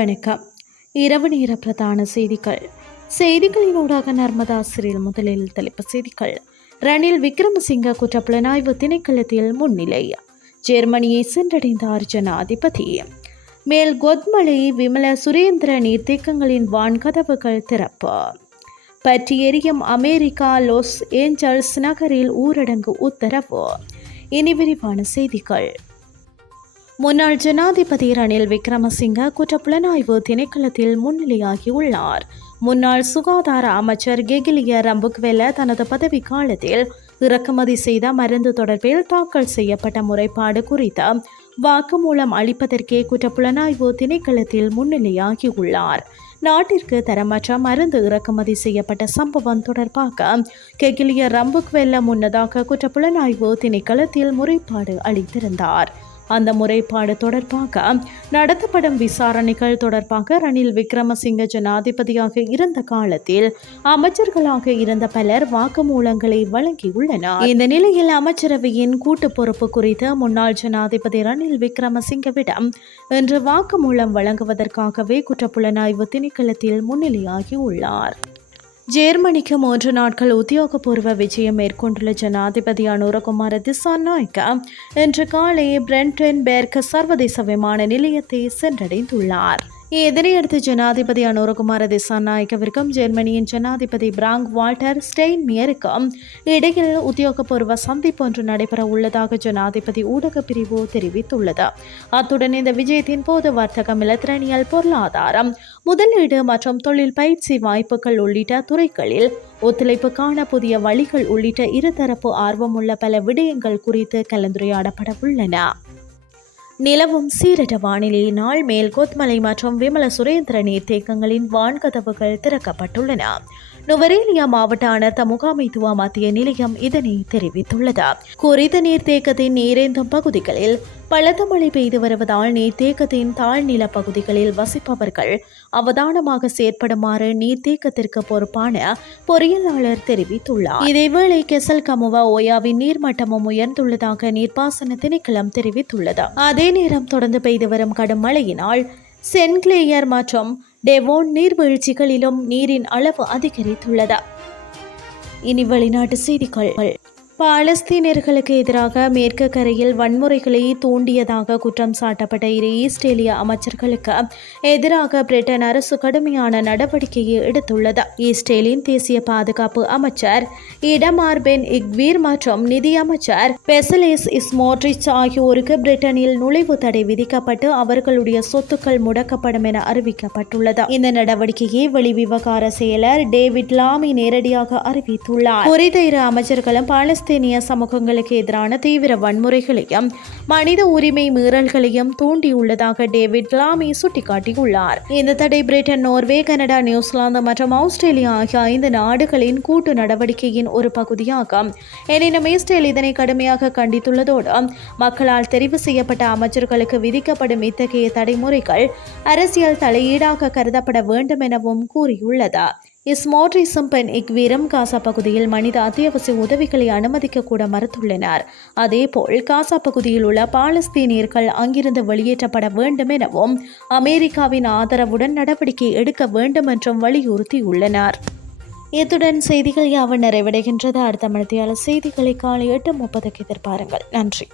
வணக்கம். இரவு நேர பிரதான செய்திகளினூடாக நர்மதா சிறில். முதலில் தலைப்புச் செய்திகள். ரணில் விக்ரமசிங்க குற்றப்புலனாய்வு திணைக்களத்தில் முன்னிலை. ஜெர்மனியை சென்றடைந்தார் ஜனாதிபதி. மேல் கொத்மலை விமல சுரேந்திர நீர்த்தேக்கங்களின் வான்கதவுகள் திறப்பு. பற்றி எரியும் அமெரிக்கா லாஸ் ஏஞ்சல்ஸ் நகரில் ஊரடங்கு உத்தரவு. இனி விரிவான செய்திகள். முன்னாள் ஜனாதிபதி ரணில் விக்ரமசிங்க குற்றப்புலனாய்வு திணைக்களத்தில் முன்னிலையாகியுள்ளார். முன்னாள் சுகாதார அமைச்சர் கெகிலிய ரம்புக்வெல தனது பதவி காலத்தில் இறக்குமதி செய்த மருந்து தொடர்பில் தாக்கல் செய்யப்பட்ட முறைப்பாடு குறித்த வாக்குமூலம் அளிப்பதற்கே குற்றப்புலனாய்வு திணைக்களத்தில் முன்னிலையாகியுள்ளார். நாட்டிற்கு தரமற்ற மருந்து இறக்குமதி செய்யப்பட்ட சம்பவம் தொடர்பாக கெகிலிய ரம்புக்வெல முன்னதாக குற்றப்புலனாய்வு திணைக்களத்தில் முறைப்பாடு அளித்திருந்தார். அந்த முறைப்பாடு தொடர்பாக நடத்தப்படும் விசாரணைகள் தொடர்பாக ரணில் விக்ரமசிங்க ஜனாதிபதியாக இருந்த காலத்தில் அமைச்சர்களாக இருந்த பலர் வாக்குமூலங்களை வழங்கியுள்ளனர். இந்த நிலையில் அமைச்சரவையின் கூட்டு பொறுப்பு குறித்து முன்னாள் ஜனாதிபதி ரணில் விக்ரமசிங்கவிடம் இன்று வாக்குமூலம் வழங்குவதற்காகவே குற்றப்புலனாய்வு திணைக்களத்தில் முன்னிலையாகியுள்ளார். ஜெர்மனிக்கு 3 நாட்கள் உத்தியோகபூர்வ விஜயம் மேற்கொண்டுள்ள ஜனாதிபதி அனுரகுமார திசாநாயக்க இன்று காலை பிரெண்டன்பெர்க் சர்வதேச விமான நிலையத்தை சென்றடைந்துள்ளார். இதனையடுத்து ஜனாதிபதி அனுரகுமார திசாநாயக்கவிற்கும் ஜெர்மனியின் ஜனாதிபதி பிராங்க் வால்டர் ஸ்டெயின்மியருக்கும் இடையில் உத்தியோகபூர்வ சந்திப்பு ஒன்று நடைபெற உள்ளதாக ஜனாதிபதி ஊடக பிரிவு தெரிவித்துள்ளது. அத்துடன் இந்த விஜயத்தின் போது வர்த்தகம், இலத்திரனியல், பொருளாதாரம், முதலீடு மற்றும் தொழில் பயிற்சி வாய்ப்புகள் உள்ளிட்ட துறைகளில் ஒத்துழைப்புக்கான புதிய வழிகள் உள்ளிட்ட இருதரப்பு ஆர்வமுள்ள பல விடயங்கள் குறித்து கலந்துரையாடப்பட உள்ளன. நிலவும் சீரற்ற வானிலையினால் மேல் கொத்மலை மற்றும் விமல சுரேந்திர நீர்த்தேக்கங்களின் வான்கதவுகள் திறக்கப்பட்டுள்ளன. நுவரேலியா மாவட்ட அனர்த்த முகாமைத்துவ மத்திய நிலையம் இதனை தெரிவித்துள்ளது. குறித்த நீர்த்தேக்கத்தின் நீரேந்தும் பகுதிகளில் பலத்த மழை பெய்து வருவதால் நீர்த்தேக்கத்தின் தாழ்நில பகுதிகளில் வசிப்பவர்கள் அவதானமாக செயற்படுமாறு நீர்த்தேக்கத்திற்கு பொறுப்பான பொறியியலாளர் தெரிவித்துள்ளார். இதேவேளை கெசல் கமுவ ஓயாவின் நீர்மட்டமும் உயர்ந்துள்ளதாக நீர்ப்பாசன திணைக்களம் தெரிவித்துள்ளது. அதே நேரம் தொடர்ந்து பெய்து வரும் கடும் மழையினால் சென்கிளேயர் மற்றும் டெவோன் நீர்வீழ்ச்சிகளிலும் நீரின் அளவு அதிகரித்துள்ளது. இனி வெளிநாட்டு செய்திகள். பாலஸ்தீனர்களுக்கு எதிராக மேற்கு கரையில் வன்முறைகளை தூண்டியதாக குற்றம் சாட்டப்பட்ட 2 இஸ்ரேலிய அமைச்சர்களுக்கு எதிராக பிரிட்டன் அரசு கடுமையான நடவடிக்கையை எடுத்துள்ளது. இஸ்ரேலின் தேசிய பாதுகாப்பு அமைச்சர் இடமார் பென் இக்வீர் மற்றும் நிதி அமைச்சர் பெசலேஸ் ஸ்மோட்ரிச் ஆகியோருக்கு பிரிட்டனில் நுழைவு தடை விதிக்கப்பட்டு அவர்களுடைய சொத்துக்கள் முடக்கப்படும் என அறிவிக்கப்பட்டுள்ளது. இந்த நடவடிக்கையை வெளிவிவகார செயலர் டேவிட் லாமி நேரடியாக அறிவித்துள்ளார். குறித்த 2 அமைச்சர்களும் பாலஸ்தீனிய சமூகங்களுக்கு எதிரான தீவிர வன்முறைகளையும் மனித உரிமை மீறல்களையும் தூண்டியுள்ளதாக டேவிட் லாமி சுட்டிக்காட்டியுள்ளார். இந்த தடை பிரிட்டன், நோர்வே, கனடா, நியூசிலாந்து மற்றும் ஆஸ்திரேலியா ஆகிய 5 நாடுகளின் கூட்டு நடவடிக்கையின் ஒரு பகுதியாகும். எனினும் இஸ்ரேல் இதனை கடுமையாக கண்டித்துள்ளதோடு மக்களால் தெரிவு செய்யப்பட்ட அமைச்சர்களுக்கு விதிக்கப்படும் இத்தகைய தடைமுறைகள் அரசியல் தலையீடாக கருதப்பட வேண்டும் எனவும் கூறியுள்ளது. ஸ்மோட்ரிஸும் பென் இக்வீரும் காசா பகுதியில் மனித அத்தியாவசிய உதவிகளை அனுமதிக்க கூட மறுத்துள்ளனர். அதேபோல் காசா பகுதியில் உள்ள பாலஸ்தீனியர்கள் அங்கிருந்து வெளியேற்றப்பட வேண்டும் எனவும் அமெரிக்காவின் ஆதரவுடன் நடவடிக்கை எடுக்க வேண்டும் என்றும் வலியுறுத்தியுள்ளனர். இத்துடன் செய்திகள் யாவும் நிறைவடைகின்றது. அடுத்த மணித்தியால செய்திகளை காலை 8:30 எதிர்பாருங்கள். நன்றி.